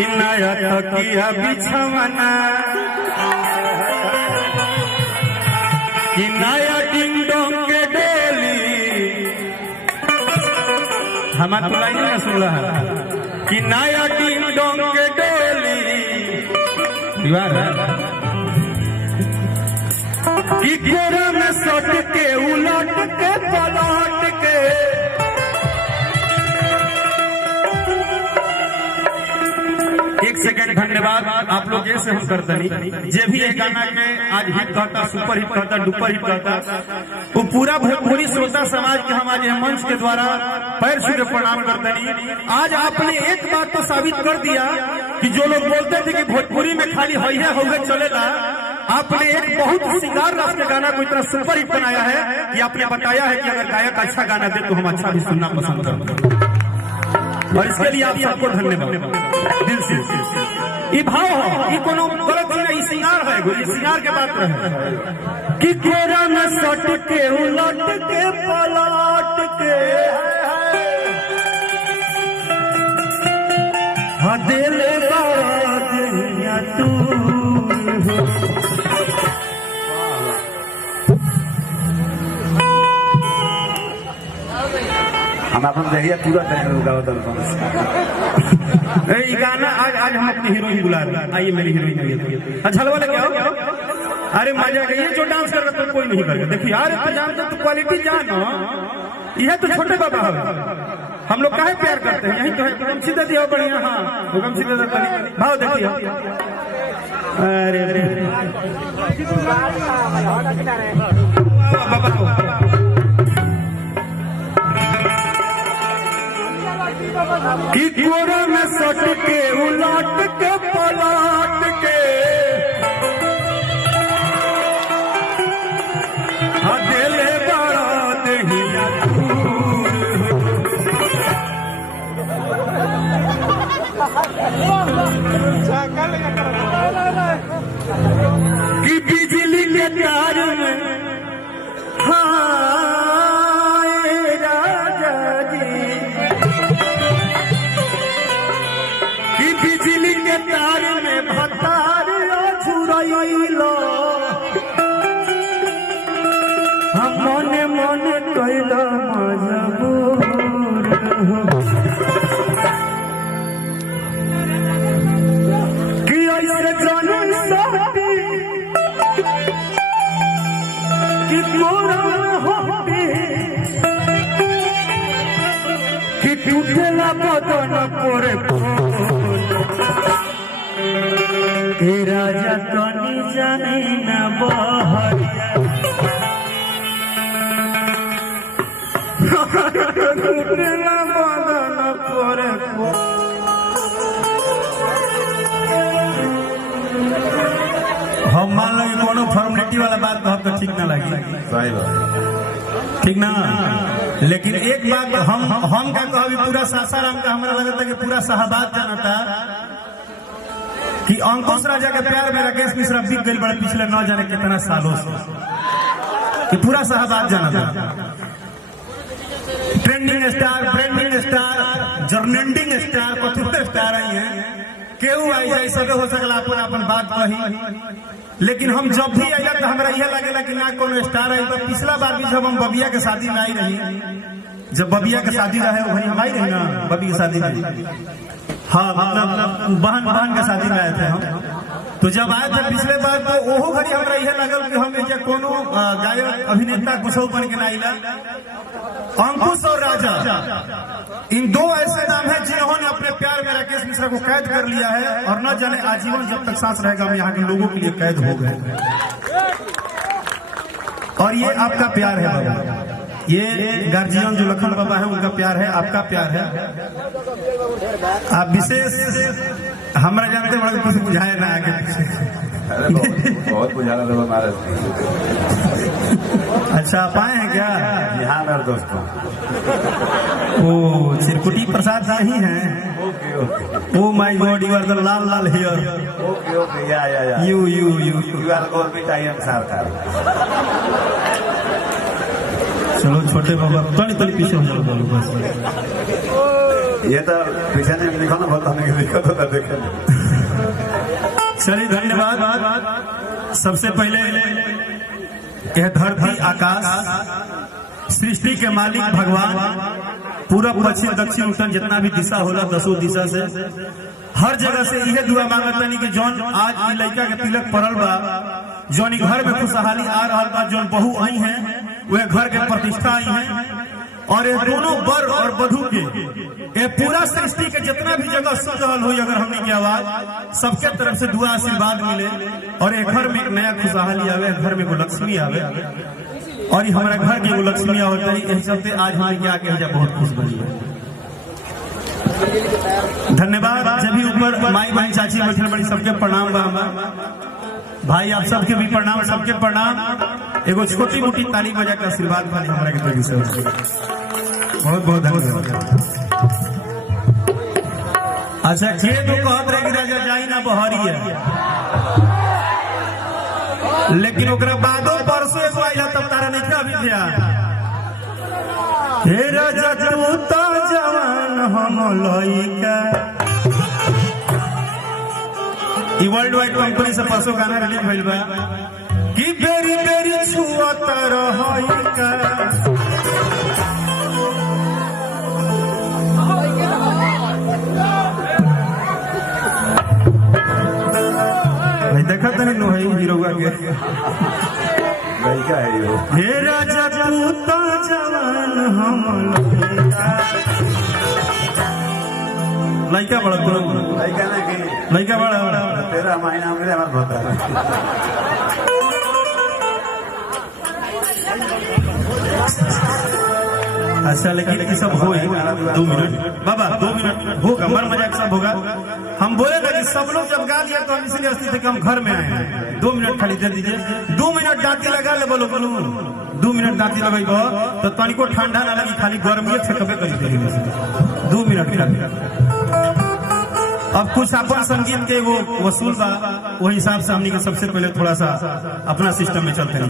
कि नया तकिया बिछवना कि नया डिंडों के डोली हमारा तो लाइन में सुन रहा है कि नया डिंडों के डोली दीवार कि घेरा में सट के उलट के पलट के एक सेकंड धन्यवाद आप लोग ऐसे हम करते नहीं जे भी एक गाना के आज हिट करता सुपर हिट करता डुपर हिट करता वो पूरा भोजपुरी श्रोता समाज के हम आज मंच के द्वारा पैर छू के प्रणाम करते नहीं। आज आपने एक बात तो साबित कर दिया कि जो लोग बोलते थे कि भोजपुरी में खाली हइये होगे चलेगा, आपने एक बहुत श्रृंगार रस के गाना को इतना सुपर हिट बनाया है कि आपने बताया है कि अगर गायक अच्छा गाना दे तो हम अच्छा भी सुनना पसंद करते हैं और इसके लिए आप सबको धन्यवाद दिल से। ये भाव हो ये कोनो गलत चीज नहीं, श्रृंगार है ये श्रृंगार के बात है कि घेरा में सट के उलट के पलट के दिल बादिया तू हम अपन जरिया पूरा गाना आज आज हम अपनी हीरोइन बुला रहे हैं। आइए मेरी हीरोइन अच्छा वाले क्या हो अरे मजा ये जो डांस कर रहा तो कोई नहीं करेगा। देखिए यार तो जानते तो क्वालिटी जानो यह तो छोटे बाबा है हम लोग काहे प्यार करते हैं यही तो है तुम सीधे दियो बढ़िया। हाँ हुक्म सीधे भाव देखिए अरे बाबा कि कोरा में सट के उलट के पलट के दिल बड़ा दहिया कि बिजली के तार में बिजली के तार में भतार छुड़ैलो हम मने मने कैला मजबूर कि ऐसे जन सती कि तोरा होती कि टूटला बदन पर राजा तनी जाने न बहरिया हम मान लो कोनो फॉर्मेलिटी वाला बात बहुत तो ठीक ना लगी ठीक ना, लेकिन एक बात हम का कभी पूरा सासाराम का हमारा लगता कि पूरा शाहबाद जानता कि अंकुश राजा के प्यार में राकेश मिश्रा बिक गई बड़ा पिछले न जाने कितना सालों से कि पूरा शाहबाद जाना था। ट्रेंडिंग स्टार ब्रांडिंग स्टार जर्नेंडिंग स्टार कथुरे स्टार आई है केहू आई जाए सब हो सकला अपन बात कही, लेकिन हम जब भी आइला तो हमरा यह लगेला कि ना कोनो स्टार आई। तो पिछला बार भी जब हम बबिया के शादी में आई रही, जब बबिया के शादी रहे वही हम आई रही ना बबी की शादी में, हाँ मतलब बहन का शादी में आए थे हम। तो जब आए थे पिछले बार तो ओहो घड़ी हमरा यह लगल कि हम जे कोनो गायक अभिनेता कुछ बन के ना आइला। अंकुश और राजा इन दो ऐसे नाम हैं जिन्होंने अपने प्यार में राकेश मिश्रा को कैद कर लिया है और न जाने आजीवन जब तक सांस रहेगा हम यहाँ के लोगों के लिए कैद हो गए। और ये आपका प्यार है बाबा, ये गार्जियन जो लखन बाबा है उनका प्यार है, आपका प्यार है। आप विशेष हमारा जानते हैं कुछ बुझाए ना आगे बहुत बुझाना था महाराज। अच्छा आप आए हैं क्या? यहाँ मेरे दोस्तों ओ चिरकुटी प्रसाद ही हैं। Oh my God you are the लाल लाल हेयर। ओके ओके या you are government I am सरकार। चलो छोटे बाबा तनी पीछे हो जाओ बस। ये तो पीछे नहीं लिखा ना बहुत हमें दिक्कत होता देखे। चलिए धन्यवाद। सबसे पहले यह धरती आकाश सृष्टि के मालिक भगवान पूरब पश्चिम दक्षिण उत्तर जितना भी दिशा होला 10 दिशा से हर जगह से यह दुआ मांगतनी कि जौन आज ई लड़का के तिलक पड़ल बा, जौन घर में खुशहाली आ रहा बा, जौन बहू आई है वह घर के प्रतिष्ठा आई है, और ये दोनों वर और वधू के ये पूरा सृष्टि के जितना भी जगह सुन रहा हो, अगर हमने की आवाज सबके तरफ से दुआ आशीर्वाद मिले और एक घर में एक नया खुशहाली आवे, घर में वो लक्ष्मी आवे, और ये हमारा घर की वो लक्ष्मी होता है। यही चलते आज हमारे क्या कह बहुत खुश बनी है। धन्यवाद। जब भी ऊपर माई बहन चाची बैठे बड़ी सबके प्रणाम बा, भाई आप सबके भी प्रणाम, सबके प्रणाम। एगो छोटी मोटी ताली बजा के आशीर्वाद वाली हमारा के तरफ से बहुत बहुत धन्यवाद। अच्छा के तो कहत रहे कि राजा जाई ना बहरिया, लेकिन ओकरा बादो परसों एगो आइला तब तारा नहीं था अभी ध्या। हे राजा तू तो जवान हम लइका, ई वर्ल्ड वाइड कंपनी से परसों गाना रिलीज भइल बा कि बेरी बेरी छुअत रहइका। देखा तो नहीं है हीरोगा के लड़का है यो। हे राजा तू तो जवान हम लड़का बड़ा तू लड़का ना कि लड़का बड़ा 13 महीना मेरे हमारे होता है। अच्छा लेकिन ये सब हो 2 मिनट बाबा, 2 मिनट होगा, मर मजाक सब होगा। हम बोले ना कि सब लोग जब गा लिया तो हम इसलिए अस्ती थे कि हम घर में आए हैं। 2 मिनट खाली दे दीजिए, 2 मिनट दांती लगा ले बोलो बोलो 2 मिनट दांती लगाई तो तनिको ठंडा ना लगी, खाली गर्मी छकबे कर दी 2 मिनट खाली। अब कुछ अपन संगीत के वो वसूल बा, वही हिसाब से हमने के सबसे पहले थोड़ा सा अपना सिस्टम में चलते नहीं।